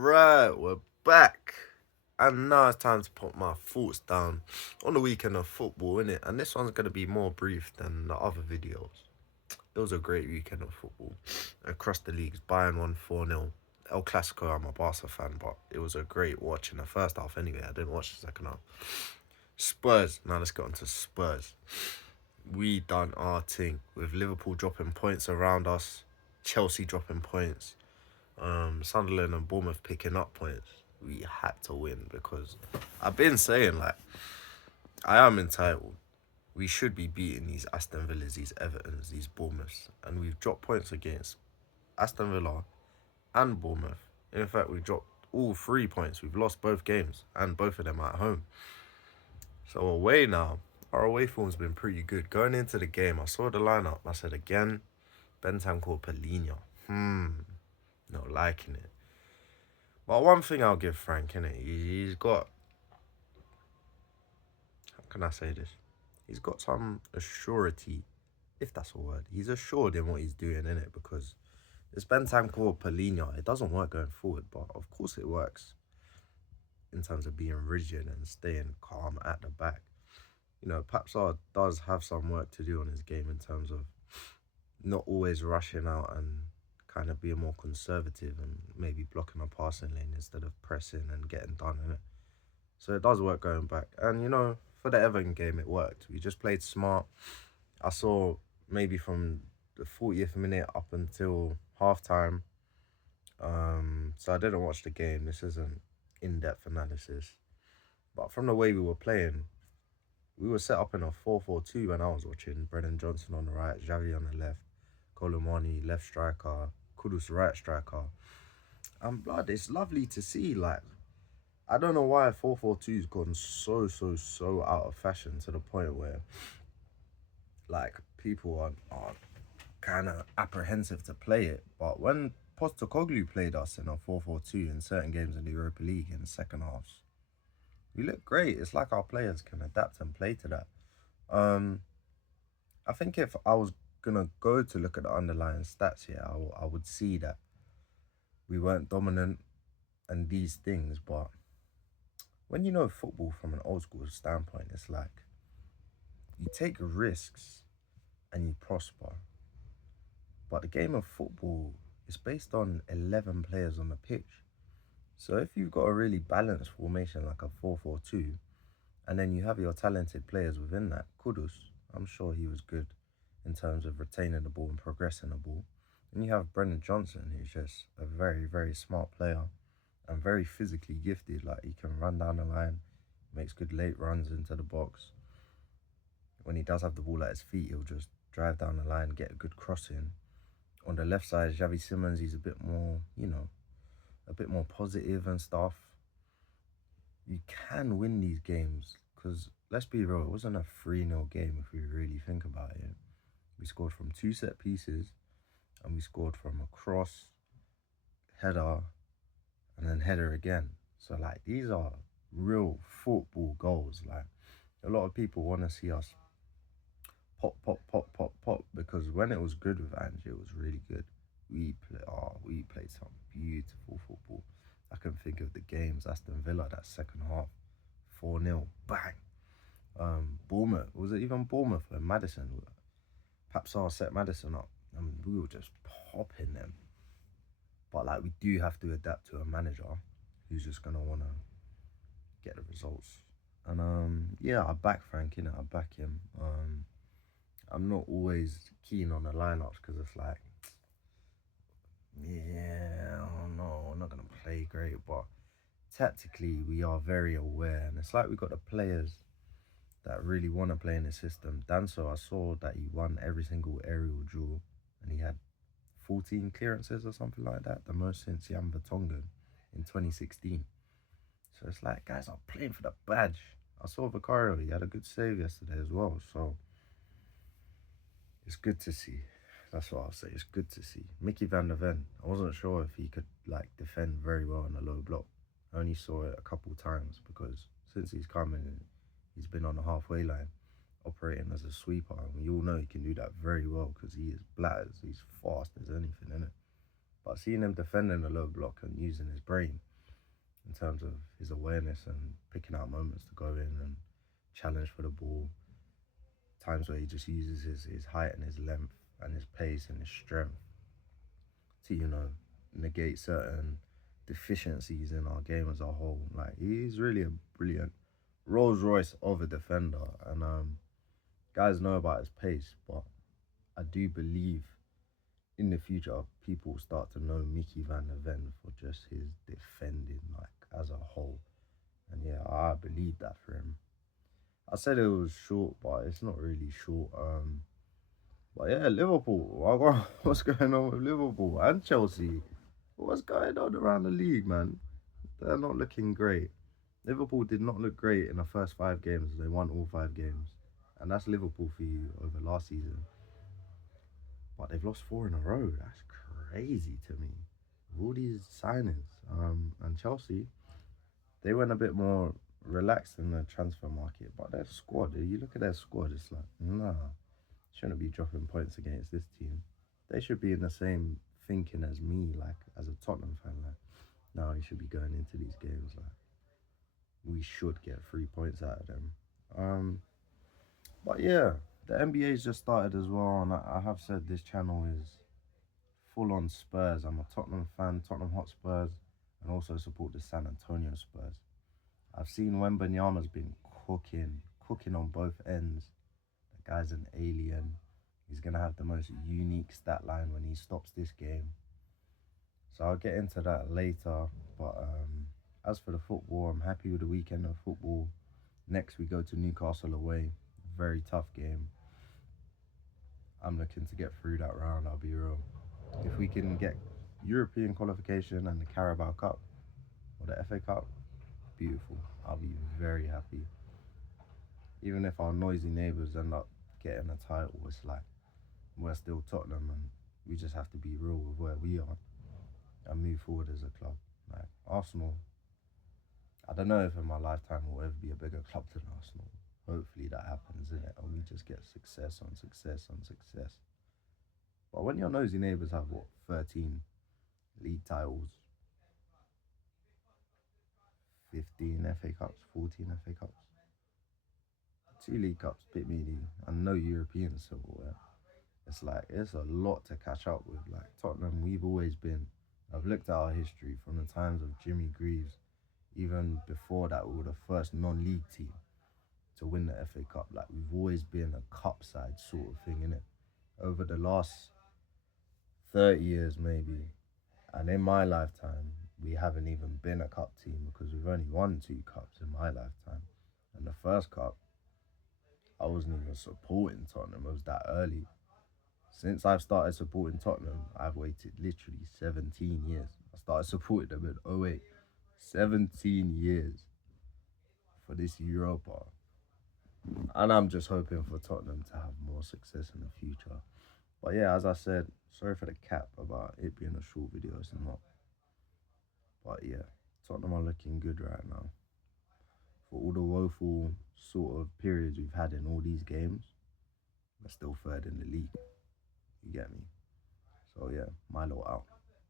Alright, we're back. And now it's time to put my thoughts down on the weekend of football, innit? And this one's going to be more brief than the other videos. It was a great weekend of football across the leagues. Bayern won 4-0. El Clasico, I'm a Barca fan, but it was a great watch in the first half anyway. I didn't watch the second half. Spurs, now let's get on to Spurs. We done our thing with Liverpool dropping points around us, Chelsea dropping points, Sunderland and Bournemouth picking up points. We had to win because I've been saying, like, I am entitled. We should be beating these Aston Villas, these Evertons, these Bournemouths, and we've dropped points against Aston Villa and Bournemouth. In fact, we dropped all 3 points. We've lost both games, and both of them at home. So away now, our away form's been pretty good. Going into the game, I saw the lineup. I said again, Bentancur, Polina. Not liking it. But one thing I'll give Frank, innit? He's got, how can I say this? He's got some assurity, if that's a word. He's assured in what he's doing, innit? Because this Bentancur, Polina, it doesn't work going forward, but of course it works in terms of being rigid and staying calm at the back. You know, Papsar does have some work to do on his game in terms of not always rushing out and kind of being more conservative and maybe blocking a passing lane instead of pressing and getting done in it. So it does work going back. And, you know, for the Everton game, it worked. We just played smart. I saw maybe from the 40th minute up until halftime. So I didn't watch the game. This isn't in-depth analysis. But from the way we were playing, we were set up in a 4-4-2 when I was watching. Brennan Johnson on the right, Xavi on the left, Colomani left striker, Kudus right striker. And blood, it's lovely to see. Like, I don't know why 4-4-2's gone so out of fashion to the point where, like, people are kind of apprehensive to play it. But when Postecoglou played us in a 4-4-2 in certain games in the Europa League in the second halves, we look great. It's like our players can adapt and play to that. I think if I was gonna go to look at the underlying stats here, I would see that we weren't dominant and these things, but when you know football from an old school standpoint, it's like you take risks and you prosper. But the game of football is based on 11 players on the pitch. So if you've got a really balanced formation like a 4-4-2, and then you have your talented players within that, Kudus, I'm sure he was good in terms of retaining the ball and progressing the ball. And you have Brendan Johnson, who's just a very smart player and very physically gifted. Like, he can run down the line, makes good late runs into the box. When he does have the ball at his feet, he'll just drive down the line, get a good crossing. On the left side, Xavi Simons, he's a bit more, you know, a bit more positive and stuff. You can win these games because, let's be real, it wasn't a 3-0 game if we really think about it. We scored from 2 set pieces and we scored from a cross, header, and then header again. So, like, these are real football goals. Like, a lot of people want to see us pop, because when it was good with Ange, it was really good. We played some beautiful football. I can think of the games. Aston Villa, that second half, 4-0, bang. Bournemouth, was it even Bournemouth when Maddison, Papsar set Maddison up, and we were just popping them. But, like, we do have to adapt to a manager who's just gonna wanna get the results. And yeah, I back Frank, innit? I back him. I'm not always keen on the lineups because it's like, yeah, I don't know, we're not going to play great, but tactically we are very aware, and it's like we got the players that really want to play in the system. Danso, I saw that he won every single aerial duel, and he had 14 clearances or something like that, the most since Jan Vertonghen in 2016. So it's like, guys are playing for the badge. I saw Vicario, he had a good save yesterday as well, so it's good to see. That's what I'll say. It's good to see. Mickey van der Ven, I wasn't sure if he could, like, defend very well in a low block. I only saw it a couple times because since he's come in, he's been on the halfway line operating as a sweeper. And we all know he can do that very well because he is blatters. He's fast as anything, innit? But seeing him defending a low block and using his brain, in terms of his awareness and picking out moments to go in and challenge for the ball. Times where he just uses his height and his length and his pace and his strength to, negate certain deficiencies in our game as a whole. Like, he's really a brilliant Rolls Royce of a defender, and guys know about his pace, but I do believe in the future people start to know Mickey Van der Ven for just his defending, like, as a whole. And yeah, I believe that for him. I said it was short, but it's not really short. But yeah, Liverpool. What's going on with Liverpool and Chelsea? What's going on around the league, man? They're not looking great. Liverpool did not look great in the first 5 games. They won all 5 games, and that's Liverpool for you over last season. But they've lost 4 in a row. That's crazy to me. All these signings, and Chelsea, they went a bit more relaxed in the transfer market. But their squad, you look at their squad, it's like, nah, shouldn't be dropping points against this team. They should be in the same thinking as me, like as a Tottenham fan. Like, now you should be going into these games like we should get 3 points out of them. But yeah, the NBA's just started as well, and I have said this channel is full on Spurs. I'm a Tottenham fan, Tottenham Hotspurs, and also support the San Antonio Spurs. I've seen Wembanyama's been cooking on both ends. The guy's an alien. He's gonna have the most unique stat line when he stops this game. So I'll get into that later. But as for the football, I'm happy with the weekend of football. Next we go to Newcastle away. Very tough game. I'm looking to get through that round, I'll be real. If we can get European qualification and the Carabao Cup or the FA Cup, beautiful. I'll be very happy. Even if our noisy neighbours end up getting a title, it's like we're still Tottenham and we just have to be real with where we are and move forward as a club. Like Arsenal, I don't know if in my lifetime will ever be a bigger club than Arsenal. Hopefully that happens in it and we just get success on success on success. But when your nosy neighbours have 13 league titles, 15 FA Cups, 14 FA Cups, 2 League Cups, bit meaty, and no European silverware. It's like, it's a lot to catch up with. Like Tottenham, we've always been, I've looked at our history from the times of Jimmy Greaves, even before that we were the first non-league team to win the FA Cup. Like we've always been a cup side sort of thing, innit? Over the last 30 years maybe, and in my lifetime, we haven't even been a cup team because we've only won 2 cups in my lifetime. And the first cup, I wasn't even supporting Tottenham. It was that early. Since I've started supporting Tottenham, I've waited literally 17 years. I started supporting them in '08. 17 years for this Europa. And I'm just hoping for Tottenham to have more success in the future. But yeah, as I said, sorry for the cap about it being a short video. It's not. But yeah, Tottenham are looking good right now. For all the woeful sort of periods we've had in all these games, we're still third in the league. You get me? So yeah, Milo out.